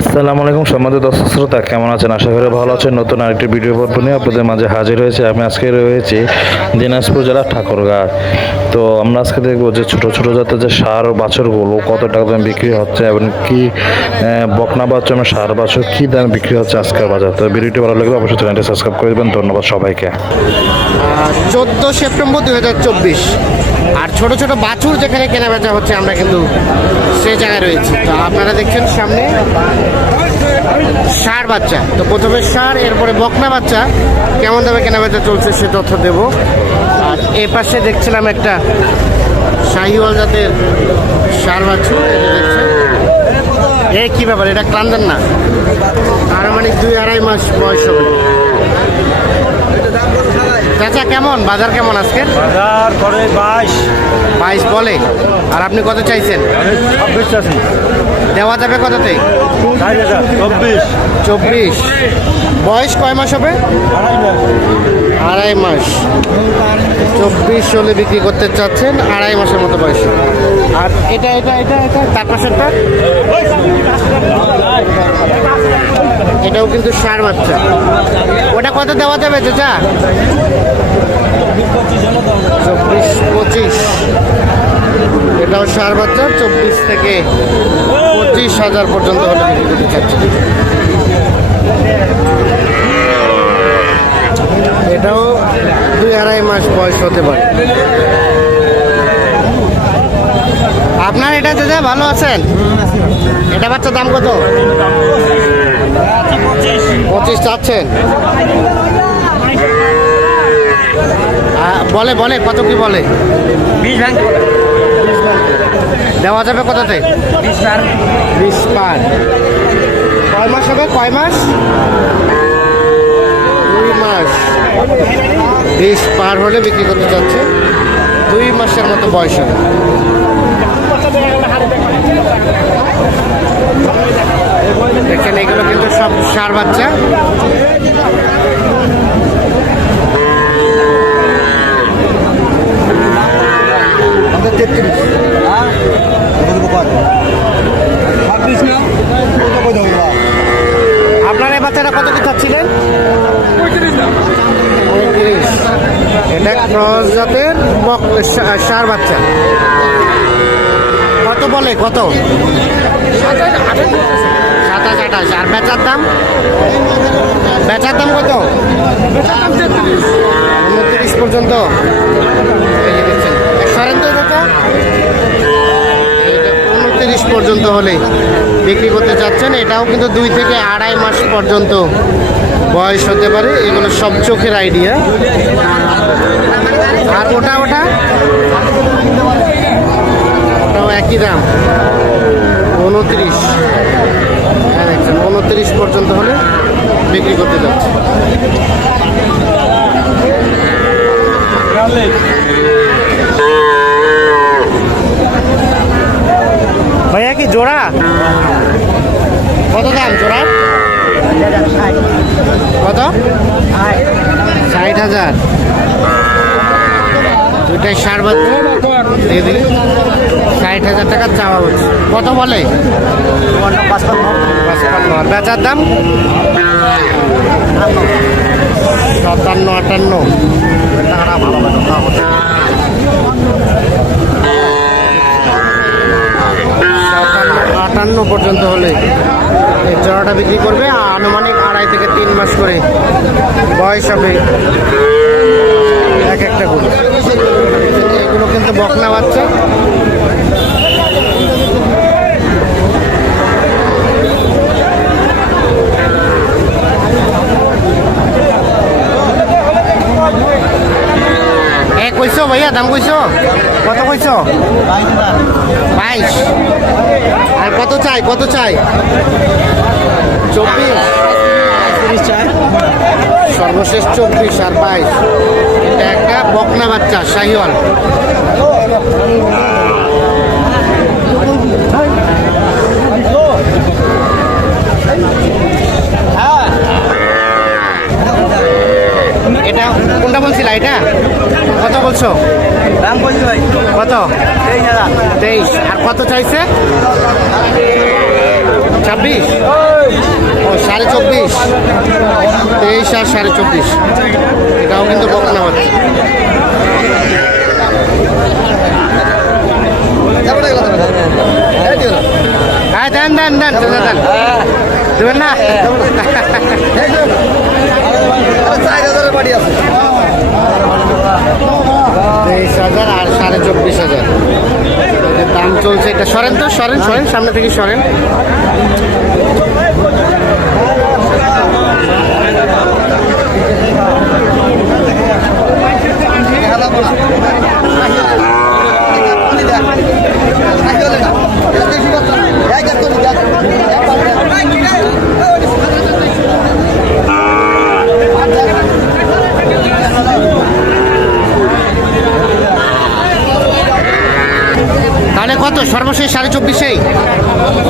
আসসালামু আলাইকুম সম্মানিত দর্শক শ্রোতা, কেমন আছেন? আশা করি ভালো আছেন। নতুন আরেকটি ভিডিও পর্ব নিয়ে আপনাদের মাঝে হাজির হয়েছে। আমি আজকে রয়েছি দিনাজপুর জেলার ঠাকুরগাঁও। তো আমরা আজকে দেখবো যে ছোট ছোট জাতের যে ষাঁড় বাছুরগুলো কত টাকা দামে বিক্রি হচ্ছে এবং কি বকনা বাচ্চা এবং ষাঁড় বাছুর কী দামে বিক্রি হচ্ছে আজকের বাজার। তো ভিডিওটি ভালো লাগলে অবশ্যই চ্যানেলটি সাবস্ক্রাইব করে দেবেন। ধন্যবাদ সবাইকে। 14 সেপ্টেম্বর 2024। আর ছোট ছোট বাছুর যেখানে কেনা বেচা হচ্ছে আমরা কিন্তু সেই জায়গায় রয়েছি। তো আপনারা দেখছেন সামনে ষাঁড় বাচ্চা। তো প্রথমে ষাঁড়, এরপরে বকনা বাচ্চা কেমন দামে কেনা বেচা চলছে সে তথ্য দেব। আর এই পাশে দেখছিলাম একটা শাহিওয়াল জাতের ষাঁড় বাছুর, এটা দেখছেন। এ কি ব্যাপার, এটা ক্লান্দান না? আনুমানিক 2-2.5 মাস বয়স হবে। চাচা কেমন বাজার, কেমন আজকে? বাজার করে 22 বলে। আর আপনি কত চাইছেন? 26 চাচ্ছি। দেওয়া যাবে কততে? 24। বয়স কয় মাস হবে? 2.5 মাস। 24 হলে বিক্রি করতে চাচ্ছেন, 2.5 মাসের মতো বয়স। আর এটা এটা এটা এটা তার পাশেরটা, এটাও কিন্তু ষাঁড় বাচ্চা। ওটা কত দেওয়া যাবে চাচা? 24-25। এটাও ষাঁড় বাচ্চা, 24 থেকে 25,000 পর্যন্ত হলে বিক্রি করতে চাচ্ছি। এটাও 2-2.5 মাস বয়স হতে পারে। আপনার এটা চাচা ভালো আছেন? এটা বাচ্চার দাম কত? 25 চাচ্ছেন। বলে বলে কত কি বলে? 20 দেওয়া যাবে কততে? 20 পার। কয় মাস হবে? কয় মাস? 2 মাস। 20 পার হলে বিক্রি করতে চাচ্ছে। 2 মাসের মতো বয়স হবে। দেখছেন এগুলো কিন্তু সব ষাঁড় বাচ্চা। আপনার এই বাচ্চাটা কত কি চাচ্ছিলেন? 35। এটা ক্রস জাতের ষাঁড় বাচ্চা। কত বলে? কত? 27-28। আর বেচার দাম? বেচার দাম কত? 29 পর্যন্ত। সরেন তো এটা 29 পর্যন্ত হলে বিক্রি করতে চাচ্ছেন। এটাও কিন্তু 2 থেকে 2.5 মাস পর্যন্ত বয়স হতে পারে। এগুলো সব চোখের আইডিয়া। আর ওটা ওটা ওটাও একই দাম, 29। হ্যাঁ দেখছেন, 29 পর্যন্ত হলে বিক্রি করতে যাচ্ছে। ভাইয়া কি জোড়া? কত দাম জোড়া? কত? 60,000। দুইটাই ষাঁড় বাচ্চা। 60,000 টাকা চাওয়া হচ্ছে। কত বলে? 55। বেচার দাম 57-58। 57-58 পর্যন্ত হলে এই জোড়াটা বিক্রি করবে। আনুমানিক 2.5 থেকে 3 মাস করে বয়স হবে এক একটা গরু। এগুলো কিন্তু বকনা বাচ্চা। কইছো ভাইয়া, দাম কইছো? কত কইছো? 22। আর কত চাই? কত চাই? 24। সর্বশেষ 24 আর 22। এটা একটা বকনা বাচ্চা শাহিওয়াল। এটা কোনটা বলছিলা? এটা কত বলছো? দাম বলছি ভাই কত? 23,000। 23। আর কত চাইছে? 26। 24.5, 23 আর 24.5, এটাও কিন্তু বকনা বাচ্চা। হ্যাঁ দেন দেন দেন দেন দেন, দেবেন না? 23,000 আর 24,500 দাম চলছে। এটা সরেন তো, সরেন সরেন, সামনে থেকে সরেন। তাহলে কত সর্বশেষ? 24,500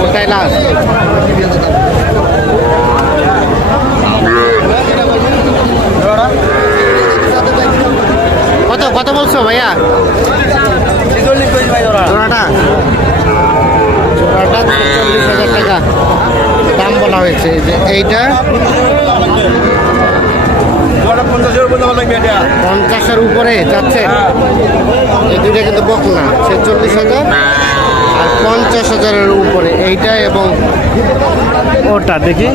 ওটাই লাস্ট। কত কত বলছো ভাইয়া? জোড়াটা জোড়াটা 40,000 টাকা দাম বলা হয়েছে। যে এইটা 50-এর উপরে যাচ্ছে। এই দুইটা কিন্তু বকনা, 46,000 আর 50,000-এর উপরে এইটা এবং ওটা। দেখি